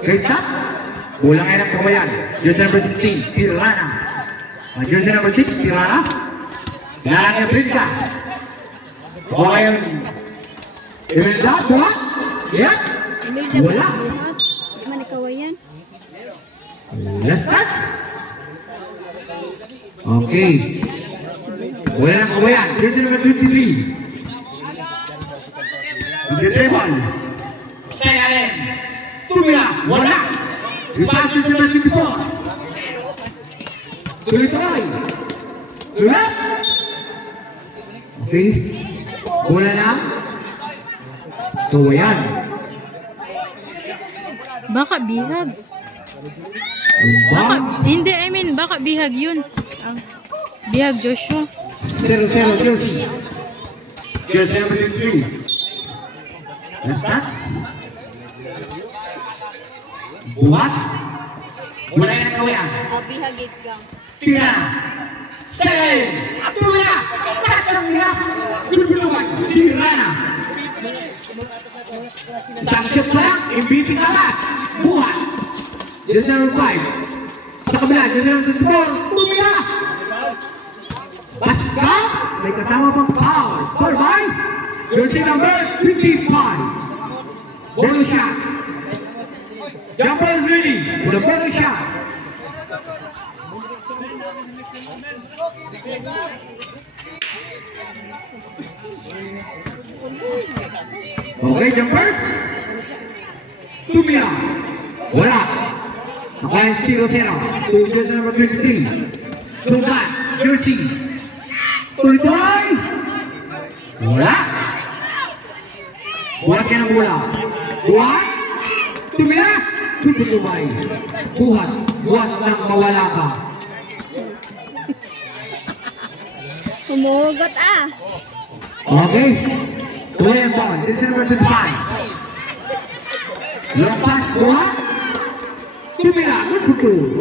Great shot. Bola ngayon ang kabayan. Jersey number 16, Tirana. Jersey number 6, Tirana. Dalang yung Brinka. Bola ngayon. Imelda, bola. Yan. Bola. Di man ikawayan. Last touch. Okay. Bola ng kabayan. Jersey number 23. Ang treble. Saya Allen. Tumila. Wala. Ipasok sa number 24. Tuloy-tuloy. Tuloy. Okay. Bola na. Kawayan. Baka bihag. Baka, hindi, I mean, baka bihag yun. Bihag Joshua. 0-0 Jersey. Jersey number 23. Last touch. Buhat. Bola yan ang kawayan. Bihagit ka. Tira. Save. At tuloy na. Tatang na. Gulguluman. Tira na. Sanction pa lang. MVP ka ba? Buhat. Jersey number 5. Sa kabila. Jersey number 24. Tuloy na. Basta. May kasama pang foul. Foul by Jersey number 25. Bonus shot. Jumper ready for the bonus shot. Okay, jumper. Tumila. Wala. Nakayan 0-0. To Jersey number 23. Sugat. Jersey. Tuloy-tuloy. Wala. Buhat ka ng bola. Buhat. Tumila. Tutulumay. Buhat. Buhat nang mawala ka. Humugot ah. Okay. Tuloy ang ball. This is number 25. Long pass. Buhat. Tumila. Good.